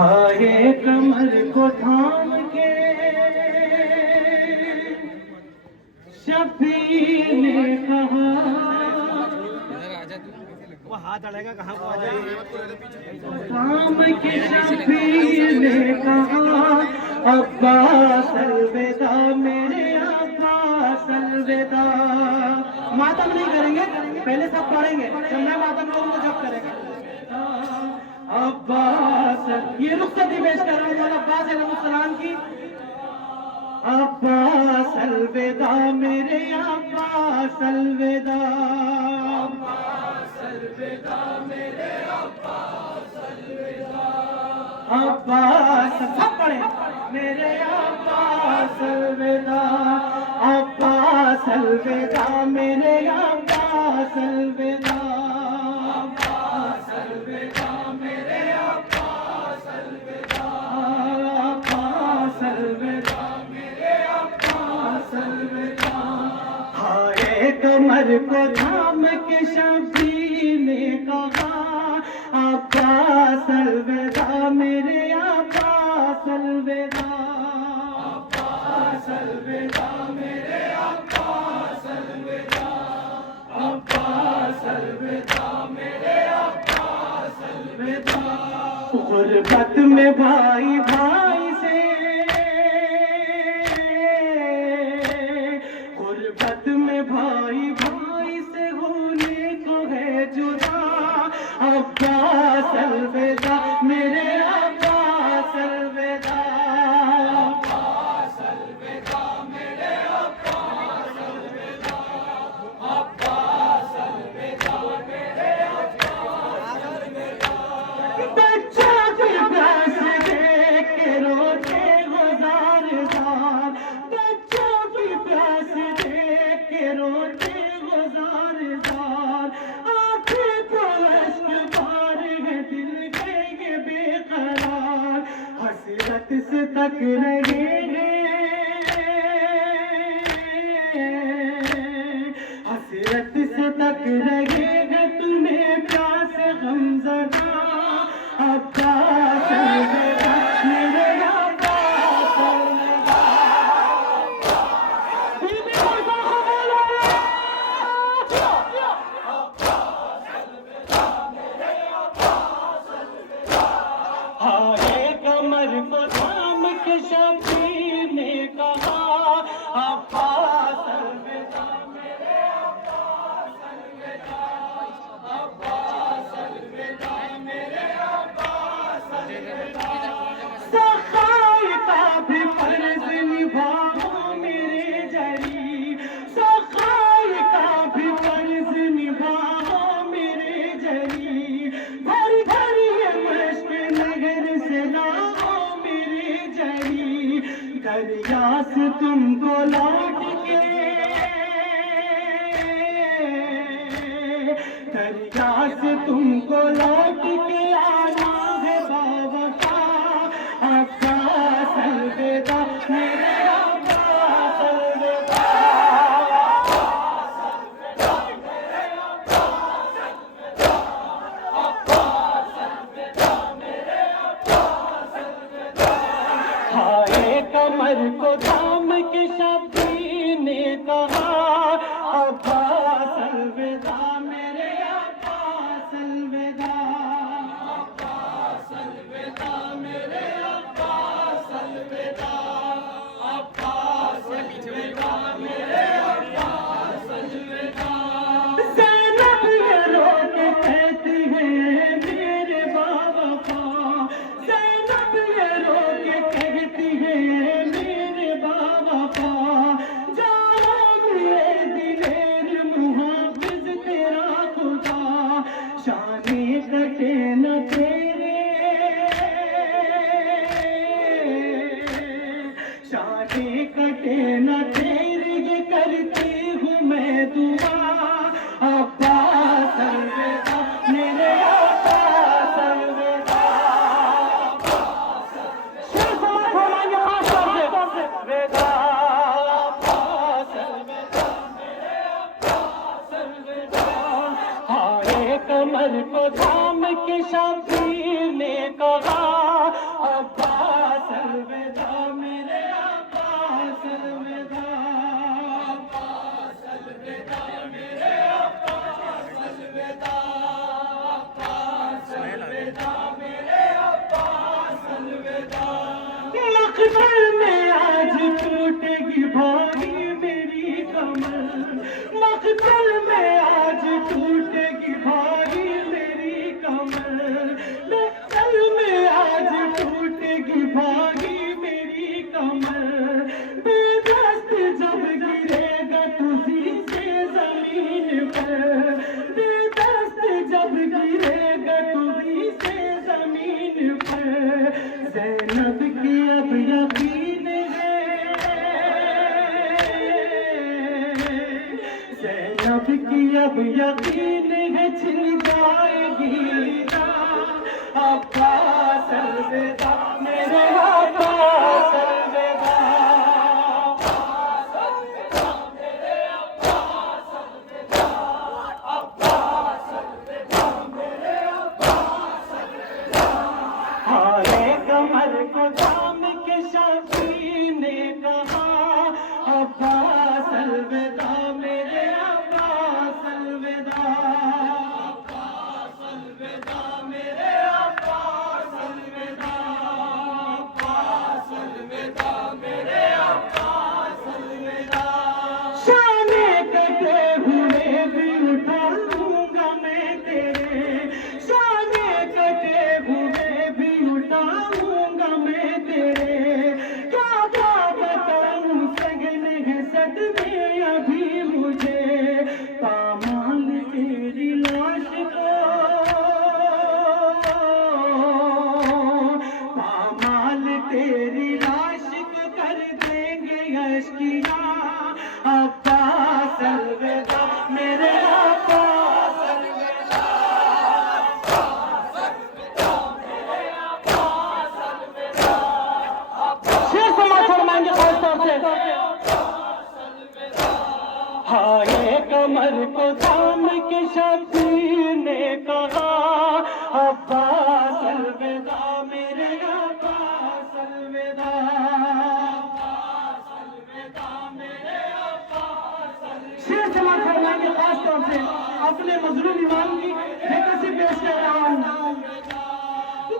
ہائے کمر کو تھام کے شفیع نے کہا، وہ ہاتھ اڑے گا کہاں کو آ جائے تھام کے شفیع نے کہا عباس الوداع میرے عباس الوداع۔ ماتم نہیں کریں گے، پہلے سب پڑھیں گے، جب میں ماتم کروں تو جب کریں گے۔ عباس، یہ رخصتی پیش کر رہا ہوں مولا عباس علیہ السلام کی۔ عباس الوداع میرے عباس الوداع، عباس الوداع میرے عباس الوداع، عباس سب پڑھیں میرے عباس الوداع، عباس الوداع میرے عباس الوداع، عباس الوداع میرے عباس الوداع، عباس الوداع میرے عباس الوداع۔ ہائے کمر کو تھام کے شفیع نے کہا عباس الوداع میرے عباس الوداع، عباس الوداع میرے عباس الوداع، عباس الوداع میرے عباس الوداع۔ غربت میں بھائی بھائی سے، غربت میں بھائی بھائی سے ہونے کو ہے جدا، عباس الوداع میرے عباس الوداع، عباس الوداع میرے عباس الوداع، عباس الوداع میرے عباس الوداع۔ بچوں کی پیاس دیکھ کے روتے گزار دار، بچوں کی پیاس دیکھ کے روتے گزار دار، آنکھیں تو اشک بار ہے دل کے یہ بے قرار، حسرت سے تک رہے ہیں، حسرت سے تک رہے گا تمہیں پیاس غمزدہ، عباس الوداع میرے عباس الوداع۔ ہائے کمر کو تھام کے شفیع نے کہا عباس الوداع میرے عباس الوداع، عباس الوداع میرے عباس الوداع۔ سخائی کا بھی فرض نبھاؤ میرے جری، سخائی کا بھی فرض نبھاؤ میرے جری، بھر بھر یہ مشق نگر سے لاؤ میرے جری، دریا سے تم کو لوٹ کے، دریا سے تم کو لوٹ کے آنا ہے باوفا، عباس الوداع میرے عباس الوداع، عباس الوداع میرے عباس الوداع، عباس الوداع میرے عباس الوداع۔ ہائے کمر کو تھام کے شفیع نے کہا عباس الوداع میرے عباس الوداع، عباس الوداع میرے عباس الوداع، عباس الوداع میرے عباس الوداع۔ زینب یہ رو کے کہتی ہے میرے باوفا، زینب یہ رو کے کہتی ہے میرے باوفا، جاؤ میرے دلیر محافظ تیرا خدا، شانے کٹے نہ تیرے، شانے کٹے نہ تیرے، یہ کرتی ہوں میں دعا، عباس الوداع میرے عباس الوداع، عباس الوداع عباس الوداع میرے عباس الوداع۔ ہائے کمر کو تھام کے شفیع نے کہا مقتل میں آج ٹوٹے گی بھائی میری کمر، مقتل میں آج ٹوٹے گی بھائی میری کمر، مقتل میں آج ٹوٹے گی بھائی میری کمر، بے دست جب گرے گا تجھی سے زمین پر، بے دست جب گرے گا تجھی سے زمین پر، زینب کی اب یقین ہے، زینب کی اب یقین ہے چھن جائے گی جان، عباس الوداع میرے عباس الوداع، ہارے کمر کو تھام کے شفیع نے کہا عباس الوداع میرے عباس الوداع، عباس الوداع میرے عباس الوداع، عباس الوداع میرے عباس الوداع، شان کٹے ہوئے بھی اٹھاؤں گا میں تیرے، شان کٹے ہوئے بھی اٹھاؤں گا میں تیرے، کیا بتاؤں سگن ہے صدمے ابھی مجھے، پامال تیری لاش کو، پامال تیری لاش کو کر دیں گے اشکیاں، عباس الوداع میرے عباس الوداع، شیر سماعت فرمائیں گے خاص طور سے، ہائے کمر کو تھام کے شفیع نے کہا عباس الوداع میرے عباس الوداع، عباس الوداع میرے عباس الوداع، شیر سماعت فرمائیں گے خاص طور سے اپنے مظلوم امام کی بے کسی پیش کر رہا ہوں،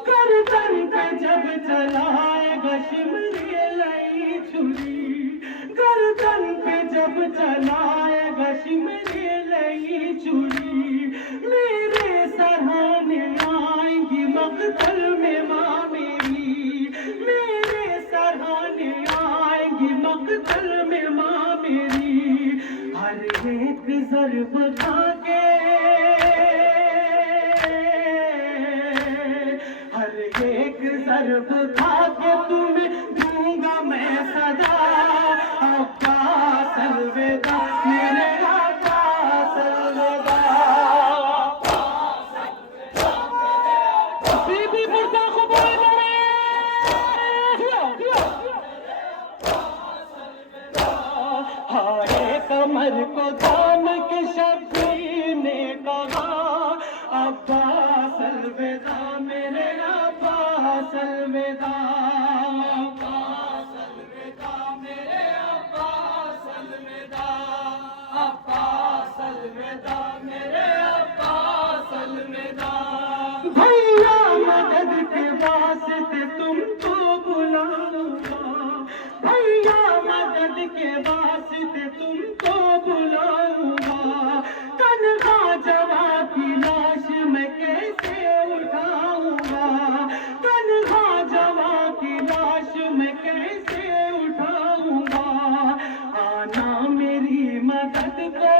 گردن پہ جب چلائے گا شمری لئی چھری، گردن پہ جب چلائے گا شمری لئی چھری، میرے سرہانے آئیں گی مقتل میں ماں میری، میرے سرہانے آئیں گی مقتل میں ماں میری، ہر ایک ضرب کھا کے، ہر ایک ضرب کھا کے تمہیں دوں گا میں صدا، عباس الوداع میرے عباس الوداع، بی بی مرزا خبر بڑے، ہائے کمر کو تھام کے شفیع نے کہا عباس الوداع میرے عباس الوداع، عباس الوداع میرے عباس الوداع، عباس الوداع میرے عباس الوداع، بھیا مدد کے واسطے تم کو بلاؤں گا، بھیا مدد کے واسطے تم کو بلاؤں گا، تنہا جواب کی لاش میں کیسے اٹھاؤں گا، تنہا جواب کی لاش میں کیسے اٹھاؤں گا، آنا میری مدد کو،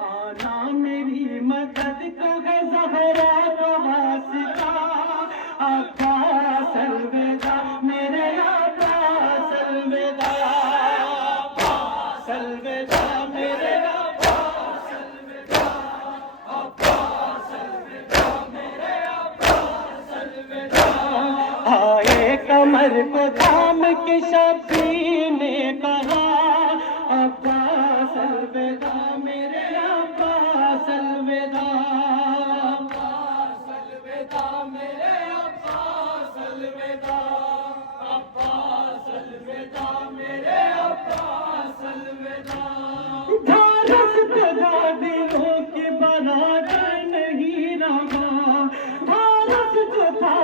آنا میری مدد کو ہے زہرا کا واسطہ، عباس الوداع میرے عباس الوداع، عباس الوداع میرے عباس الوداع، عباس الوداع میرے عباس الوداع، ہائے کمر کو تھام کے شفیع نے کہا عباس الوداع میرے عباس الوداع، عباس الوداع میرے عباس الوداع، عباس الوداع میرے عباس الوداع، دھارس تدا دلوں کی برادر نہیں رہا، دھارس تدا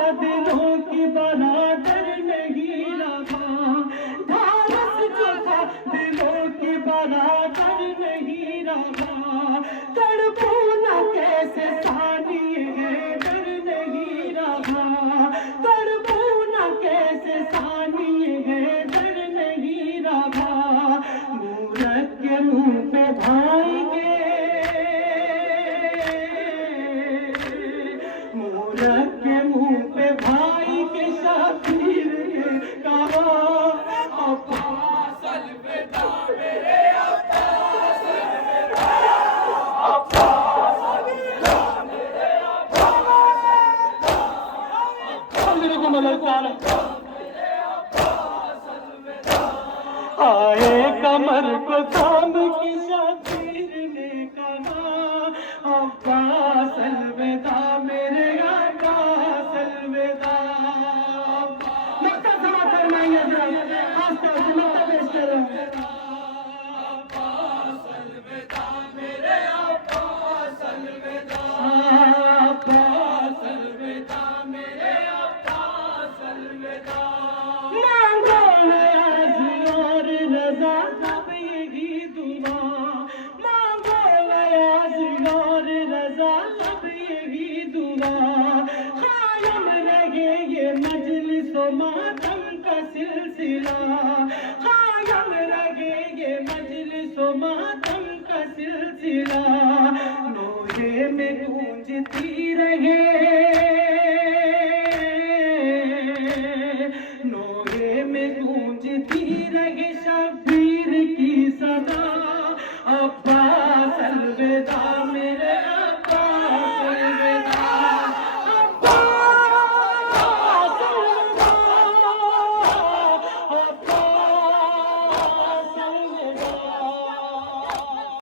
رکھ کے منہ پہ بھائی کے شبیر نے کہا عباس الوداع میرے عباس الوداع عباس الوداع میرے عباس الوداع میرے کو ملک آئے کمر کو تھام کی شبیر نے کہا عباس الوداع میرے عباس الوداع مکہ سما فرمائیے ذرا خاص طور سے مکہ پیش کر رہا ہوں عباس الوداع میرے عباس الوداع عباس الوداع میرے عباس الوداع مانگو نیاز اور رضا سب یہی دعا مانگو نیاز اور رضا سب یہی دعا قائم رہے یہ مجلس و ماتم کا سلسلہ قائم رہے یہ مجلس و ماتم کا سلسلہ نوحے میں گونجتی رہے نوحے میں گونجتی رہے شبیر کی صدا